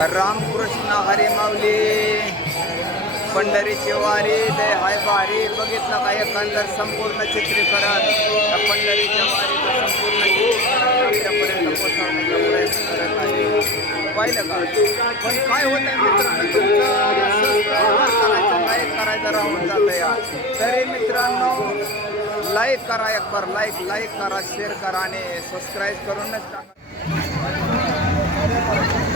रामकृष्ण हरी माऊली. पंढरीची वारी लय हाय भारी. बघितलं का एकंदर संपूर्ण चित्रीकरण? पंढरी पंढरीच्या वारीचं संपूर्ण चित्रीकरण पोहोचवण्याचा प्रयत्न करत आहे. पाहिलं का? पण काय होत आहे मित्रांनो तुमचं करायचं लाईक करायचं राहून जातं या तरी मित्रांनो लाईक करा एक बार लाईक लाईक करा शेअर करा आणि सबस्क्राईब करूनच टाका.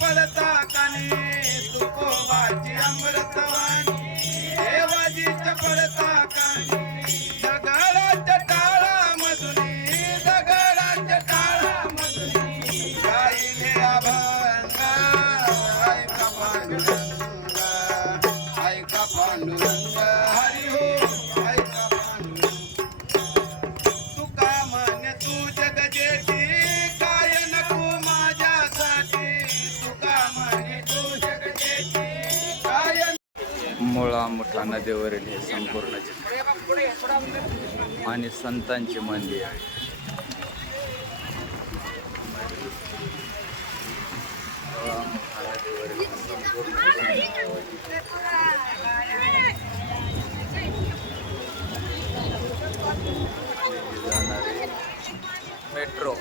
पडता चपलता तुकोबाची अमृतवाणी. देवाजी चपलता कानी दगडाच्या टाळा मधुनी दगडाच्या टाळा मधुनी गायले अभंग ऐका ऐका मुळा नदीवरील हे संपूर्ण चित्र. आणि संतांची मंदिर. मेट्रो.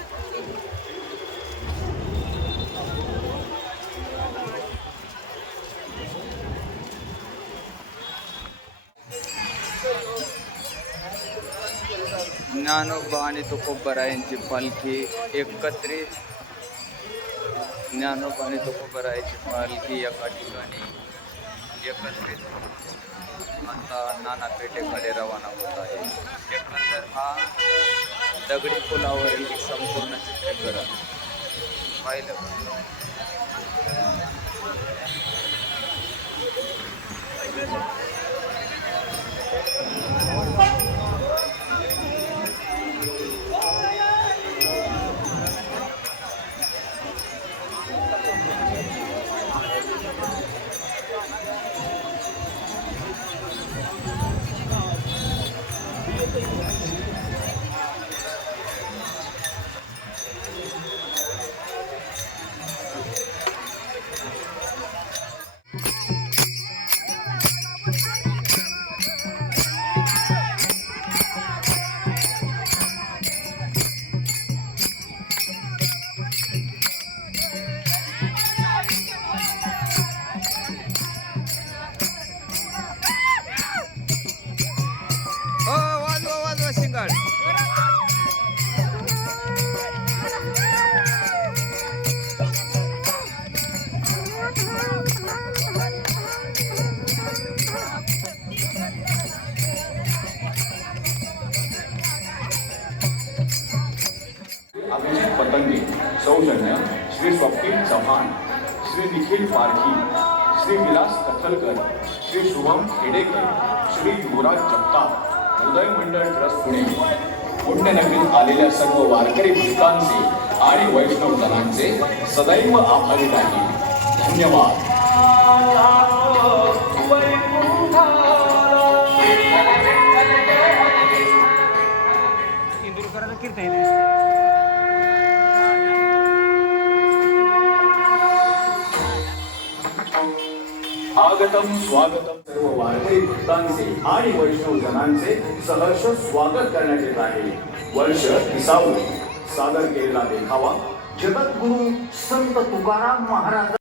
ज्ञानोबा आणि तुकोबरा यांची पालखी एकत्रित ज्ञानोबा आणि तुकोबरा यांची पालखी एका ठिकाणी एकत्रित आता नाना पेठेकडे रवाना होत आहे. एकंदर हा दगडी पुलावरील संपूर्ण चित्रीकरण पाहिलं. पतंगे सौजन्य श्री स्वप्नील चव्हाण श्री निखिल पारखी श्री विलास कथलकर श्री शुभम खेडेकर श्री युवराज जगताप उदय मंडळ ट्रस्ट पुणे. पुण्यनगरीत आलेल्या सर्व वारकरी भक्तांचे आणि वैष्णव जनांचे सदैव आभारी राहील. धन्यवाद. आगतम स्वागतम सर्व वारकरी भक्तांचे आणि वैष्णव जनांचे सहर्ष स्वागत करण्यात येत आहे. वर्ष विसावू सादर केलेला देखावा जगद्गुरु संत तुकाराम महाराज